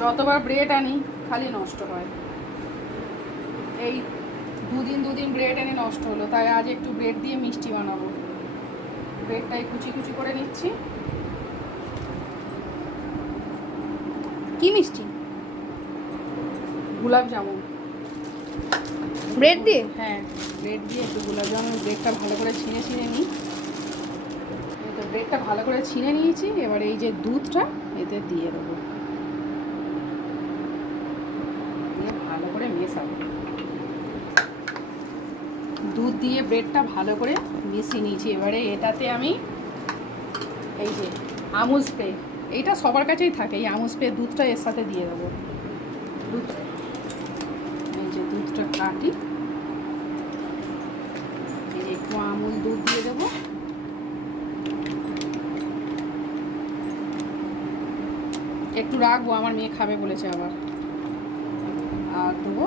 যতবার ব্রেড আনি খালি নষ্ট হয়। এই দুদিন ব্রেড এনে নষ্ট হলো, তাই আজ একটু ব্রেড দিয়ে মিষ্টি বানাবো। ব্রেডটাই কুচি কুচি করে নিচ্ছি। কি মিষ্টি? গোলাপ জামুন। ব্রেড দিয়ে? হ্যাঁ, ব্রেড দিয়ে একটু গোলাপ জামুন। ব্রেডটা ভালো করে ছিঁড়ে নিই। তো ব্রেডটা ভালো করে ছিঁড়ে নিয়েছি। এবার এই যে দুধটা এতে দিয়ে দেবো, দিয়ে ভালো করে মেশাবো। দুধ দিয়ে ব্রেডটা ভালো করে মিশিয়ে নিয়েছি। এবারে এটাতে আমি এই যে আমুল স্প্রে, এইটা সবার কাছেই থাকে, এই আমুল স্প্রে দুধটা এর সাথে দিয়ে দেবো। দুধ, এই যে দুধটা কাটি, এই যে একটু আমুল দুধ দিয়ে দেবো। একটু রাখবো, আমার মেয়ে খাবে বলেছে আবার। আর দেবো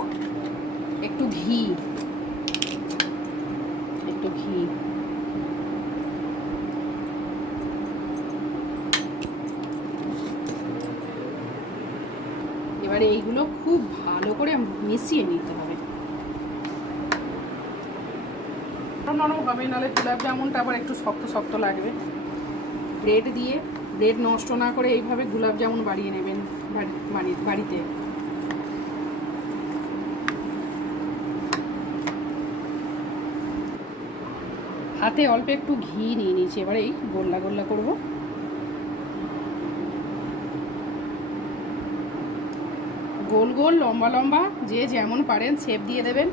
একটু ঘি, একটু ঘি। এবারে এইগুলো খুব ভালো করে মিশিয়ে নিতে হবে। নরম হবে, নাহলে গোলাপ জামুনটা আবার একটু শক্ত শক্ত লাগবে। ব্রেড দিয়ে, ব্রেড নষ্ট না করে এইভাবে গোলাপ জামুন বানিয়ে নেবেন বাড়িতে। হাতে অল্প একটু ঘি নিয়ে নিয়েছি। এবারে এই গোল্লা গোল্লা করবো। গোল গোল লম্বা লম্বা যে যেমন পারেন শেপ দিয়ে দেবেন।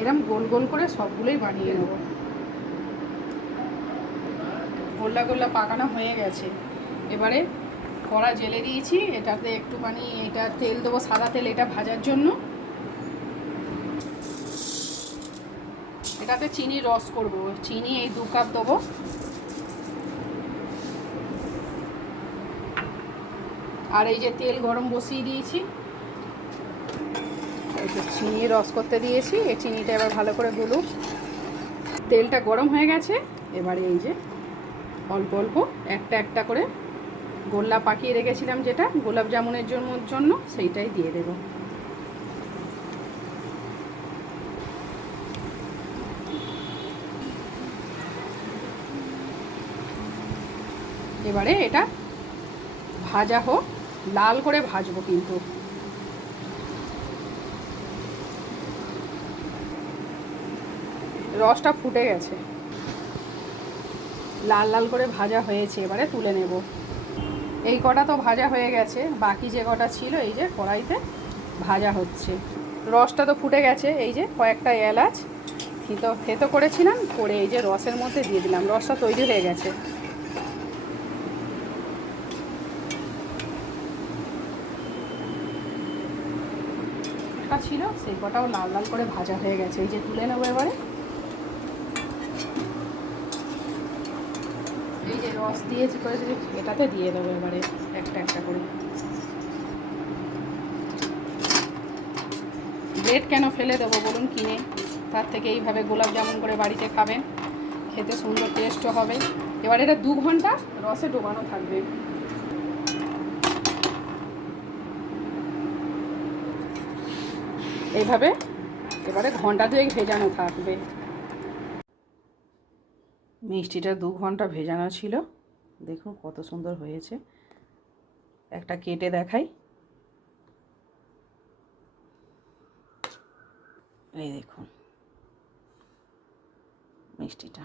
এরম গোল গোল করে সবগুলোই বানিয়ে নেব। গোল্লা গোল্লা পাকানো হয়ে গেছে। এবারে কড়া জেলে দিয়েছি, এটাতে একটুখানি এটা তেল দেবো, সাদা তেল, এটা ভাজার জন্য। এটাতে চিনি রস করব, চিনি এই 2 কাপ দেবো। আর এই যে তেল গরম বসিয়ে দিয়েছি, এই যে চিনি রস করতে দিয়েছি। এই চিনিটা এবার ভালো করে গুলুক। তেলটা গরম হয়ে গেছে। এবারে এই যে অল্প অল্প একটা একটা করে গোল্লা পাকিয়ে রেখেছিলাম, যেটা গোলাপ জামুনের জন্য, সেইটাই দিয়ে দেব। এবারে এটা ভাজা হোক, লাল করে ভাজবো কিন্তু। রসটা ফুটে গেছে, লাল লাল করে ভাজা হয়েছে। এবারে তুলে নেব। এই কটা তো ভাজা হয়ে গেছে, বাকি যে কটা ছিল এই যে কড়াইতে ভাজা হচ্ছে। রসটা তো ফুটে গেছে। এই যে কয়েকটা এলাচ থেতো করেছিলাম, করে এই যে রসের মধ্যে দিয়ে দিলাম। রসটা তৈরি হয়ে গেছে। ছিল সেই কটাও লাল লাল করে ভাজা হয়ে গেছে। এই যে তুলে নেবো। এবারে এই যে রস দিয়েছি করে এটাতে দিয়ে দেবো। এবারে একটা একটা করে। ব্রেড কেন ফেলে দেবো বলুন কিনে, তার থেকে এইভাবে গোলাপ জামুন করে বাড়িতে খাবেন, খেতে সুন্দর টেস্টও হবে। এবার এটা 2 ঘন্টা রসে ডোবানো থাকবে। এইভাবে এবারে ঘন্টা 2 ভেজানো থাকবে। মিষ্টিটা 2 ঘন্টা ভেজানো ছিল। দেখুন কত সুন্দর হয়েছে। একটা কেটে দেখাই। এই দেখুন মিষ্টিটা।